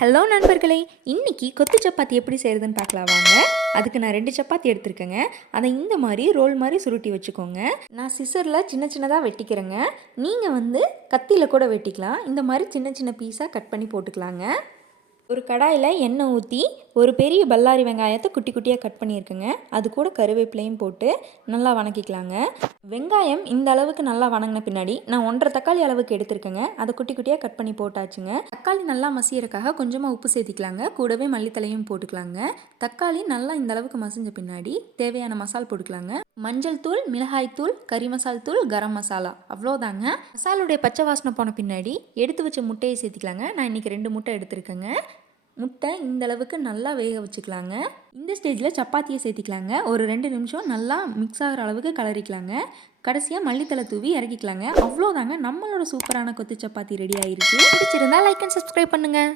Hello நண்பர்களே, இன்றைக்கி கொத்து சப்பாத்தி எப்படி செய்கிறதுன்னு பார்க்கலாம் வாங்க. அதுக்கு நான் 2 சப்பாத்தி எடுத்துருக்கேங்க. அதை இந்த மாதிரி ரோல் மாதிரி சுருட்டி வச்சுக்கோங்க. நான் சிசரில் சின்ன சின்னதாக வெட்டிக்கிறேங்க. நீங்கள் கத்தியில் கூட வெட்டிக்கலாம். இந்த மாதிரி சின்ன சின்ன பீஸாக கட் பண்ணி போட்டுக்கலாங்க. ஒரு கடாயில் எண்ணெய் ஊற்றி ஒரு பெரிய பல்லாரி வெங்காயத்தை குட்டி குட்டியாக கட் பண்ணியிருக்கேங்க. அது கூட கருவேப்பிலையும் போட்டு நல்லா வணக்கிக்கலாங்க. வெங்காயம் இந்த அளவுக்கு நல்லா வணங்கின பின்னாடி நான் 1.5 தக்காளி அளவுக்கு எடுத்துருக்கேங்க. அதை குட்டி குட்டியாக கட் பண்ணி போட்டாச்சுங்க. தக்காளி நல்லா மசியறதுக்காக கொஞ்சமாக உப்பு சேர்த்திக்கலாங்க. கூடவே மல்லித்தலையும் போட்டுக்கலாங்க. தக்காளி நல்லா இந்த அளவுக்கு மசிஞ்ச பின்னாடி தேவையான மசால் போட்டுக்கலாங்க. மஞ்சள் தூள், மிளகாய் தூள், கறி மசால் தூள், கரம் மசாலா, அவ்வளோதாங்க. மசாலுடைய பச்சை வாசனை போன பின்னாடி எடுத்து வச்ச முட்டையை சேர்த்திக்கலாங்க. நான் இன்றைக்கி 2 முட்டை எடுத்துருக்கேங்க. முட்டை இந்த அளவுக்கு நல்லா வேக வச்சுக்கலாங்க. இந்த ஸ்டேஜில் சப்பாத்தியை சேர்த்திக்கலாங்க. ஒரு 2 நிமிஷம் நல்லா மிக்ஸ் ஆகிற அளவுக்கு கலரிக்கலாங்க. கடைசியாக மல்லித்தலை தூவி இறக்கிக்கலாங்க. அவ்வளோதாங்க, நம்மளோட சூப்பரான கொத்து சப்பாத்தி ரெடி ஆயிருச்சு. பிடிச்சிருந்தா லைக் அண்ட் சப்ஸ்கிரைப் பண்ணுங்கள்.